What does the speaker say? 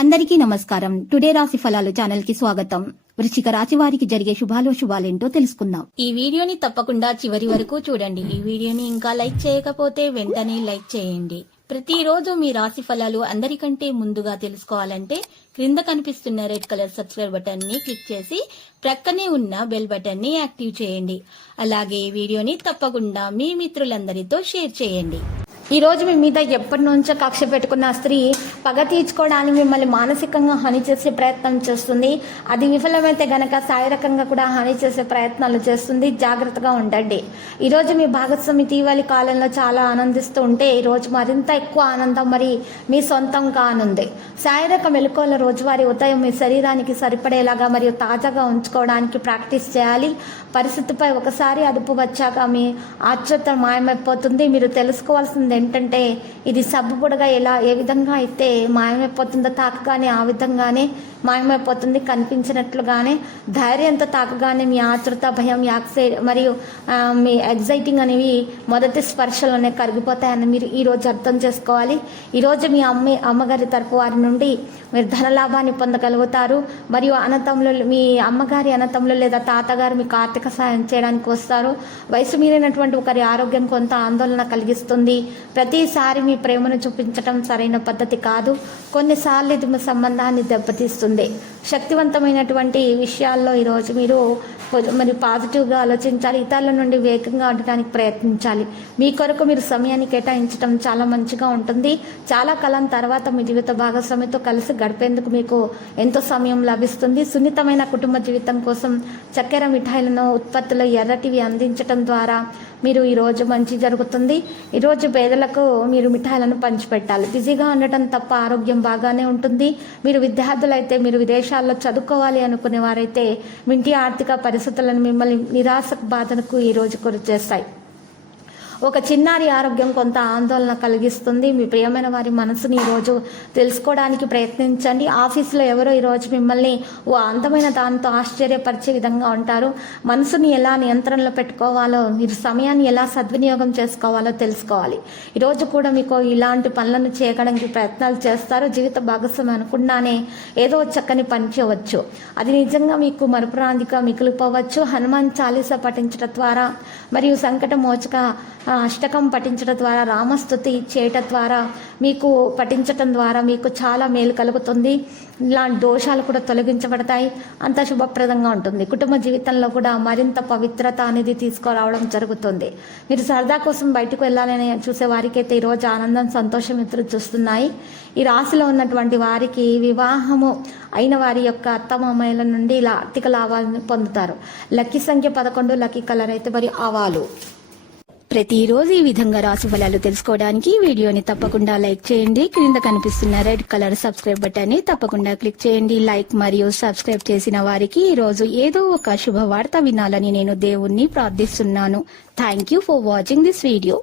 అందరికీ నమస్కారం. టుడే రాశి ఫలాలు ఛానల్ కి స్వాగతం. వృశ్చిక రాశి వారికి జరిగే శుభాలేంటో తెలుసుకుందాం. ఈ వీడియోని తప్పకుండా చివరి వరకు చూడండి. ఈ వీడియోని ఇంకా లైక్ చేయకపోతే వెంటనే లైక్ చేయండి. ప్రతిరోజు మీ రాశి ఫలాలు అందరికంటే ముందుగా తెలుసుకోవాలంటే క్రింద కనిపిస్తున్న రెడ్ కలర్ సబ్స్క్రైబ్ బటన్ ని క్లిక్ చేసి ప్రక్కనే ఉన్న బెల్ బటన్ ని యాక్టివ్ చేయండి. అలాగే ఈ వీడియోని తప్పకుండా మీ మిత్రులందరితో షేర్ చేయండి. ఈ రోజు మీ మీద ఎప్పటి నుంచో కక్ష పెట్టుకున్న స్త్రీ పగ తీర్చుకోవడానికి మిమ్మల్ని మానసికంగా హాని చేసే ప్రయత్నం చేస్తుంది. అది విఫలమైతే గనక శారీరకంగా కూడా హాని చేసే ప్రయత్నాలు చేస్తుంది. జాగ్రత్తగా ఉండండి. ఈరోజు మీ భాగస్వామి ఇటీవలి కాలంలో చాలా ఆనందిస్తూ ఉంటే ఈరోజు మరింత ఎక్కువ ఆనందం మరి మీ సొంతం కానుంది. శారీరక మెలకువల రోజువారీ ఉదయం మీ శరీరానికి సరిపడేలాగా మరియు తాజాగా ఉంచుకోవడానికి ప్రాక్టీస్ చేయాలి. పరిస్థితిపై ఒకసారి అదుపు వచ్చాక మీ ఆతృత మాయమైపోతుంది. మీరు తెలుసుకోవాల్సింది ఏంటంటే ఇది సబ్బుబుడగా ఏ విధంగా అయితే మాయమైపోతుందో తాకగానే ఆ విధంగానే మాయమైపోతుంది. కనిపించినట్లుగానే ధైర్యంతో తాకగానే మీ ఆతృత, భయం, మరియు మీ ఎగ్జైటింగ్ అనేవి మొదటి స్పర్శలోనే కరిగిపోతాయని మీరు ఈరోజు అర్థం చేసుకోవాలి. ఈరోజు మీ అమ్మగారి తరపు వారి నుండి మీరు ధనలాభాన్ని పొందగలుగుతారు. మరియు మీ అమ్మగారి అన్నతమ్ములు లేదా తాతగారు మీకు ఆర్థిక సహాయం చేయడానికి వస్తారు. వయసు మీరినటువంటి ఒకరి ఆరోగ్యం కొంత ఆందోళన కలిగిస్తుంది. ప్రతిసారి మీ ప్రేమను చూపించడం సరైన పద్ధతి కాదు. కొన్నిసార్లు ఇది మీ సంబంధాన్ని దెబ్బతీస్తుంది. శక్తివంతమైనటువంటి విషయాల్లో ఈరోజు మీరు మరి పాజిటివ్గా ఆలోచించాలి. ఇతరుల నుండి వేగంగా ఉండటానికి ప్రయత్నించాలి. మీ కొరకు మీరు సమయాన్ని కేటాయించడం చాలా మంచిగా ఉంటుంది. చాలా కాలం తర్వాత మీ జీవిత భాగస్వామితో కలిసి గడిపేందుకు మీకు ఎంతో సమయం లభిస్తుంది. సున్నితమైన కుటుంబ జీవితం కోసం చక్కెర మిఠాయిలను ఉత్పత్తులు ఎర్రటివి అందించడం ద్వారా మీరు ఈరోజు మంచి జరుగుతుంది. ఈరోజు పేదలకు మీరు మిఠాయిలను పంచిపెట్టాలి. బిజీగా ఉండటం తప్ప ఆరోగ్యం బాగానే ఉంటుంది. మీరు విద్యార్థులైతే మీరు విదేశాల్లో చదువుకోవాలి అనుకునే వారైతే మీ ఇంటి ఆర్థిక పరిస్థితులను మిమ్మల్ని నిరాశకు బాధలకు ఈరోజు గురి చేస్తాయి. ఒక చిన్నారి ఆరోగ్యం కొంత ఆందోళన కలిగిస్తుంది. మీ ప్రియమైన వారి మనసుని ఈరోజు తెలుసుకోవడానికి ప్రయత్నించండి. ఆఫీసులో ఎవరో ఈరోజు మిమ్మల్ని ఓ అందమైన దానితో ఆశ్చర్యపరిచే విధంగా ఉంటారు. మనసుని ఎలా నియంత్రణలో పెట్టుకోవాలో, మీరు సమయాన్ని ఎలా సద్వినియోగం చేసుకోవాలో తెలుసుకోవాలి. ఈరోజు కూడా మీకు ఇలాంటి పనులను చేయడానికి ప్రయత్నాలు చేస్తారు. జీవిత భాగస్వామి అనుకున్నానే ఏదో చక్కని పని చేయవచ్చు. అది నిజంగా మీకు మరుపురాందిగా మిగిలిపోవచ్చు. హనుమాన్ చాలీసా పఠించడం ద్వారా మరియు సంకట మోచక అష్టకం పఠించడం ద్వారా, రామస్తుతి చేయటం ద్వారా పఠించటం ద్వారా మీకు చాలా మేలు కలుగుతుంది. ఇలాంటి దోషాలు కూడా తొలగించబడతాయి. అంత శుభప్రదంగా ఉంటుంది. కుటుంబ జీవితంలో కూడా మరింత పవిత్రత అనేది తీసుకురావడం జరుగుతుంది. మీరు సరదా కోసం బయటకు వెళ్ళాలని చూసే వారికైతే ఈరోజు ఆనందం, సంతోషం ఎదురు చూస్తున్నాయి. ఈ రాశిలో ఉన్నటువంటి వారికి వివాహము అయిన వారి యొక్క అత్తమామయ్యల నుండి ఇలా ఆర్థిక లాభాలను పొందుతారు. లక్కీ సంఖ్య 11, లక్కీ కలర్ అయితే మరి ఆవాలు. ప్రతిరోజు ఈ విధంగా రాశి ఫలాలు తెలుసుకోవడానికి వీడియోని తప్పకుండా లైక్ చేయండి. క్రింద కనిపిస్తున్న రెడ్ కలర్ సబ్స్క్రైబ్ బటన్ ని తప్పకుండా క్లిక్ చేయండి. లైక్ మరియు సబ్స్క్రైబ్ చేసిన వారికి ఈ రోజు ఏదో ఒక శుభవార్త వినాలని నేను దేవుణ్ణి ప్రార్థిస్తున్నాను. Thank you for watching this video.